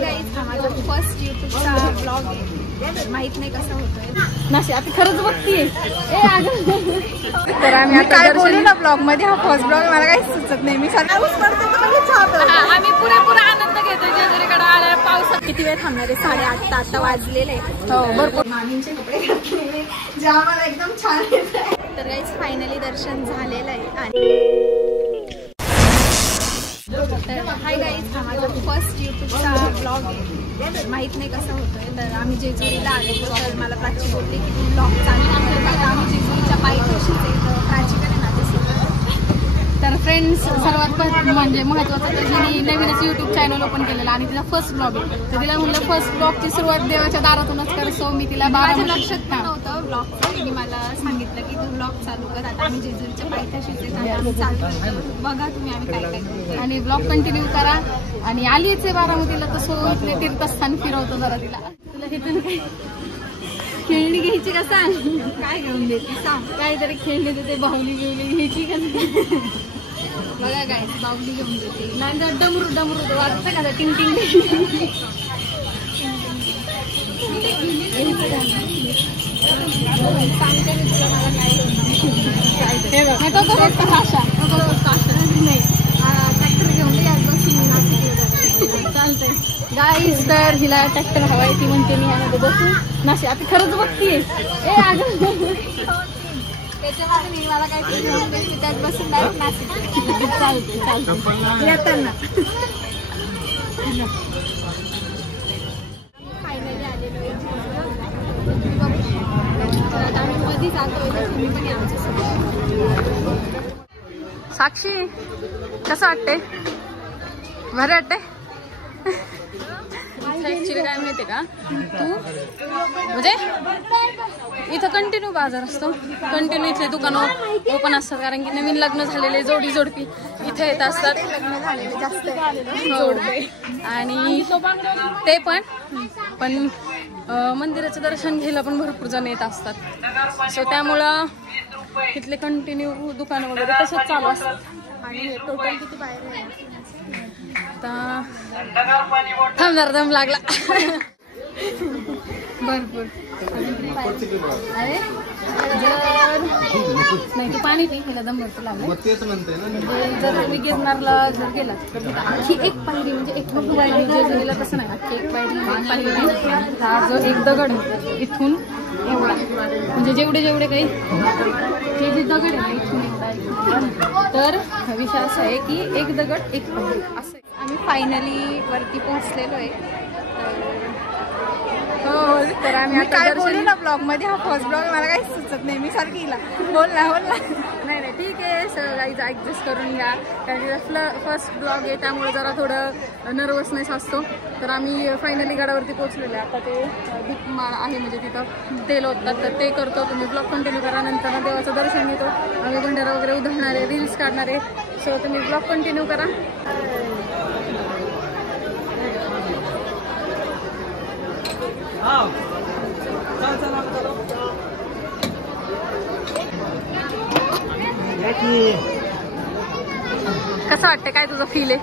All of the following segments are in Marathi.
गाईज, हा माझा फर्स्ट यूट्यूबचा ब्लॉग आहे. माहित नाही कसं होतोय नाशी आता खरंच बघतीये. तर आम्ही काय बोलू ना ब्लॉग मध्ये, हा फर्स्ट ब्लॉग मला काही सुचत नाही. मी आम्ही पुरेपूर आनंद घेतोय जेजुरीकडे आल्या पावसात. किती वेळ थांबणार आहे? 8:30 आता वाजलेले. हो भरपूर. मामींचे कपडे घातलेले जे आम्हाला एकदम छान येत आहे. तर गाईज फायनली दर्शन झालेलं आहे. आणि हाय गाईज, हा माझा फर्स्ट यूट्यूबचा ब्लॉग आहे. माहित नाही कसं होतोय. तर आम्ही जेजुरीला आलेलो. तर मला प्राची बोलली की तू ब्लॉग चालू आहे. आम्ही जेजुरीच्या पायथ्याशीच आहे. प्राची कडे माझ्यासोबत. तर फ्रेंड्स, सर्वात म्हणजे महत्त्वाचं तर तिने नवीनच यूट्यूब चॅनल ओपन केलेला आणि तिला फर्स्ट ब्लॉग आहे. तर तिला म्हणलं फर्स्ट ब्लॉगची सुरुवात देवाच्या दारातूनच कर. सो मी तिला माझ्या लक्षात पण नव्हतं ब्लॉगचं. तिने मला सांगितलं की तू ब्लॉग चालू कर. आता आम्ही जेजुरीच्या पायथ्याशीच आहे. आम्ही चालू बघा तुम्ही आम्ही काय काय करतो आणि ब्लॉग कंटिन्यू करा. आणि आलीच आहे बारामतीला, तर सो इथले तीर्थस्थान फिरवतो जरा तिला. तुला तिथून काय खेळणी घ्यायची का सांग? काय घेऊन देते सांग. काहीतरी खेळणी देते. बाहुली घेऊन घ्यायची का? बघा काय बाहुली घेऊन देते. नाही तर डमरू वाजतं का टिंग टिंग. सांगते मी तुला मला काय नाही ट्रॅक्टर घेऊन चालतंय. गाईस, तर हिला ट्रॅक्टर हवाय. ती म्हणते मी ह्यामध्ये बसून नाशी आता खरंच बघतीये. त्याच्यामध्ये मी मला काहीतरी घेऊन देते. त्यात बसून डायरेक्ट नाशिक. चालते येताना. फायनली आलेलो आता आम्ही मध्ये जातोय. तुम्ही पण आमच्यासोबत. साक्षी, कसं वाटते? बरं वाटते? ऍक्च्युली काय माहितीये का, तू म्हणजे इथं कंटिन्यू बाजार असतो. कंटिन्यू इथले दुकानं ओपन असतात. कारण की नवीन लग्न झालेले जोडपी इथे येत असतात. आणि ते पण मंदिराचं दर्शन घ्यायला पण भरपूर जण येत असतात. सो त्यामुळं इथले कंटिन्यू दुकान वगैरे तसंच चालू असतात. आणि टोटल किती बाहेर आहे? थांब जरा दम लागला. भरपूर. अरे नाही, तू पाणी पी. हिला दम भरपूर लागला. जर तुम्ही गिरनारला जर गेला तर अख्खी एक पायरी, म्हणजे एक जेजुरीला तसं नाही. अख्खी एक पायरी. हा जो एक दगड इथून एवढा, म्हणजे जेवढे काही हे जे दगड आहे इथून एवढा. तर विषय असा आहे की एक दगड एक पायरी असं. आम्ही फायनली वरती पोहोचलेलो आहे. तर आम्ही काय बोलू ना ब्लॉग मध्ये, हा फर्स्ट ब्लॉग मला काही सुचत नाही. मी सारखी बोल ना. नाही ठीक आहे. सगळं ऍडजस्ट करून घ्या. कारण की फर्स्ट ब्लॉग आहे त्यामुळे जरा थोडं नर्वसनेस असतो. तर आम्ही फायनली गडावरती पोहोचलेलो आहे. आता ते दीपमाळ आहे म्हणजे तिथं तेल ओततात, तर ते करतो. तुम्ही ब्लॉग कंटिन्यू करा. नंतर देवाचं दर्शन घेतो. आम्ही भंडारा वगैरे उधळणार आहे, रील्स काढणार आहे. सो तुम्ही ब्लॉग कंटिन्यू करा. कसं वाटतं? काय तुझं फील आहे?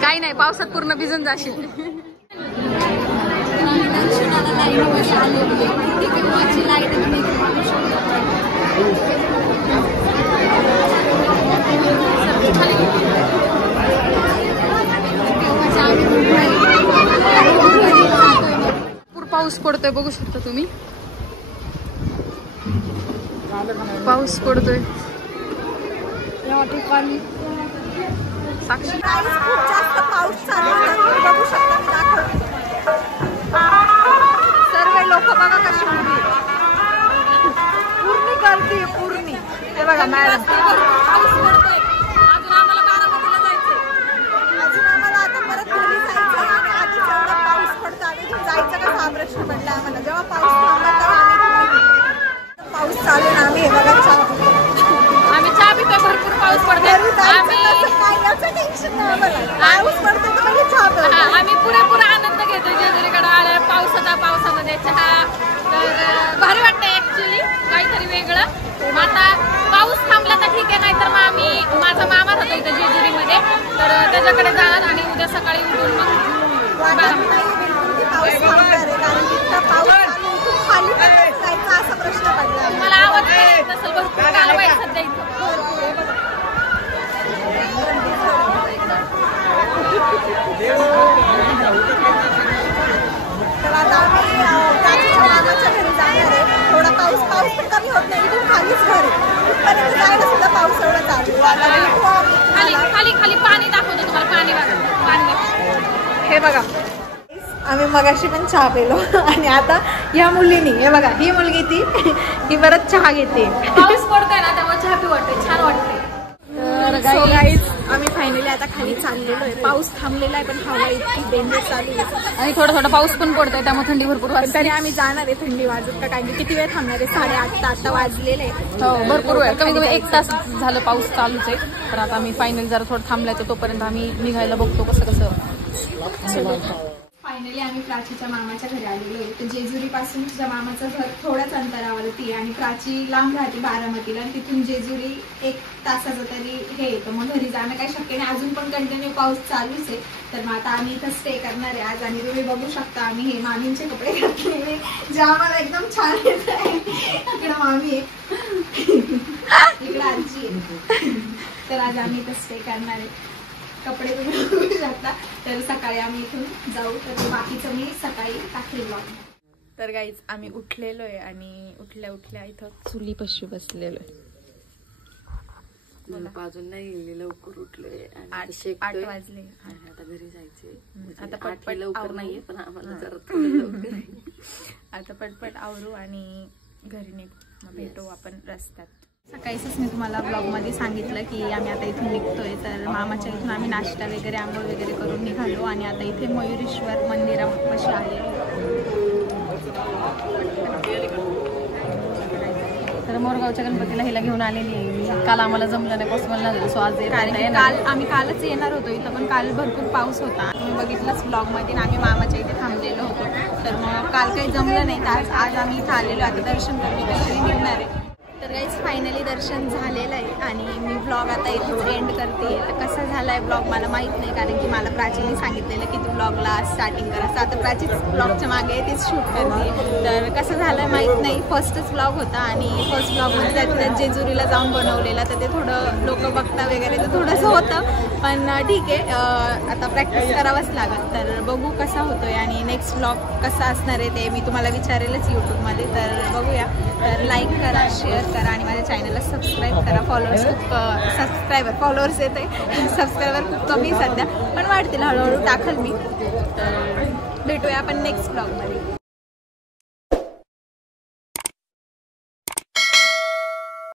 काही नाही, पावसात पूर्ण भिजून जाशील. पाऊस पडतोय, बघू शकता तुम्ही. पाऊस पडतोय या ठिकाणी. साक्षी, खूप जास्त पाऊस चालू आहे. बघू शकता. मी दाखवते. सर्व लोक बघा कशी उभी. पूर्ण गर्दी पूर्ण. हे बघा मॅडम. पाऊस पडतोय. अजून आम्हाला बारामतीला जायचंय. अजून आम्हाला आता परत घरी जायचं. आणि आधीच एवढा पाऊस पडतो. आणि जायचं कसा हा प्रश्न पडला आम्हाला. जेव्हा पाऊस थांबला तेव्हा आम्ही पाऊस चालू आहे. आम्ही हे बघा आम्ही चहा पितो. भरपूर पाऊस पडतो. आम्ही पुरेपूर आनंद घेतो जेजुरीकडे आल्या पावसामध्ये. चहा तर भारी वाटतंय ऍक्च्युली, काहीतरी वेगळं. आता पाऊस थांबला तर ठीक आहे, नाहीतर मग आम्ही, माझा मामा राहतो इथं जेजुरीमध्ये, तर त्याच्याकडे बघा आम्ही मगाशी पण चहा पेलो आणि आता ह्या मुलीनी हे बघा ही मुलगी ती ही परत चहा घेते. पाऊस पडतोय ना त्यामुळे चहा पी वाटते, छान वाटते. तर गाईज आम्ही फायनली आता खाली चाललेलो आहे. पाऊस थांबलेला आहे पण हवा इतकी डेंजर चालू आहे आणि थोडा थोडा पाऊस पण पडतोय त्यामुळे थंडी भरपूर वाजते. तरी आम्ही जाणार आहे थंडी वाजत का काय किती वेळ थांबणार आहे 8:30 आता वाजलेले हो भरपूर वेळ कमी कमी 1 तास झालं पाऊस चालूच आहे. तर आता आम्ही फायनल जरा थोडं थांबलाय तर तोपर्यंत आम्ही निघायला बघतो कसं कसं. फायनली आम्ही प्राचीच्या मामाच्या घरी आलेलो आहे. तर जेजुरी पासून तिच्या मामाचं घर थोड्याच अंतरावरती आणि प्राची लांब राहते बारामतीला आणि तिथून जेजुरी 1 तासाचं तरी हे येतं. मग घरी जाणं काही शक्य नाही. अजून पण कंटिन्यू पाऊस चालूच आहे. तर मग आता आम्ही इथं स्टे करणार आहे आज. आणि तुम्ही बघू शकता आम्ही हे मामींचे कपडे घातलेले जे आम्हाला एकदम छान येत आहे. इकडं मामी आहे इकडं आजी आहे. तर आज आम्ही इथं स्टे करणार आहे. कपडे तुम्ही बघू शकता. तर सकाळी आम्ही इथून जाऊ. तर बाकीचं मी सकाळी टाकले ब्लॉग. तर गाईज आम्ही उठलेलो आहे आणि उठल्या उठल्या इथं चुली पशी बसलेलो आहे. अजून नाही गेले लवकर उठलोय 8 वाजले. आता घरी जायचे. आता पटपट लवकर नाहीये पण आम्हाला जरा आता पटपट आवरू आणि घरी निघू. मग भेटू आपण रस्त्यात. सकाळीच मी तुम्हाला ब्लॉगमध्ये सांगितलं की आम्ही आता इथून निघतोय. तर मामाच्या इथून आम्ही नाश्ता वगैरे आंघोळ वगैरे करून निघालो आणि आता इथे मयुरेश्वर मंदिरापाशी आले. तर मोरगावच्या गणपतीला हिला घेऊन आलेली आहे. काल आम्हाला जमलं नाही पॉसिबल नाही सो आज आम्ही कालच येणार होतो इथं पण काल भरपूर पाऊस होता. तुम्ही बघितलंच ब्लॉगमध्ये आम्ही मामाच्या इथे थांबलेलो होतो. तर मग काल काही जमलं नाही तर आज आम्ही इथं आलेलो. आता दर्शन करून घरी निघणार आहे. तर गाईज फायनली दर्शन झालेलं आहे आणि मी ब्लॉग आता इथून एंड करते. तर कसा झाला आहे ब्लॉग मला माहीत नाही कारण की मला प्राचीने सांगितलेलं की तू ब्लॉगला स्टार्टिंग करायचं. आता प्राचीच ब्लॉगच्या मागे तेच शूट करते. तर कसं झालं आहे माहीत नाही. फर्स्टच ब्लॉग होता आणि फर्स्ट ब्लॉगमध्ये त्यात जेजुरीला जाऊन बनवलेला तर ते थोडं लोक बघता वगैरे तर थोडंसं होतं. पण ठीक आहे आता प्रॅक्टिस करावंच लागत. तर बघू कसा होतो आहे आणि नेक्स्ट ब्लॉग कसा असणार आहे ते मी तुम्हाला विचारेलच यूट्यूबमध्ये. तर बघूया. तर लाईक करा, शेअर करा आणि माझ्या चॅनलला सबस्क्राईब करा. फॉलोअर्स येत आहे. सबस्क्रायबर खूप कमी सध्या पण वाढतील हळूहळू टाकल मी. तर भेटूया आपण नेक्स्ट ब्लॉगमध्ये.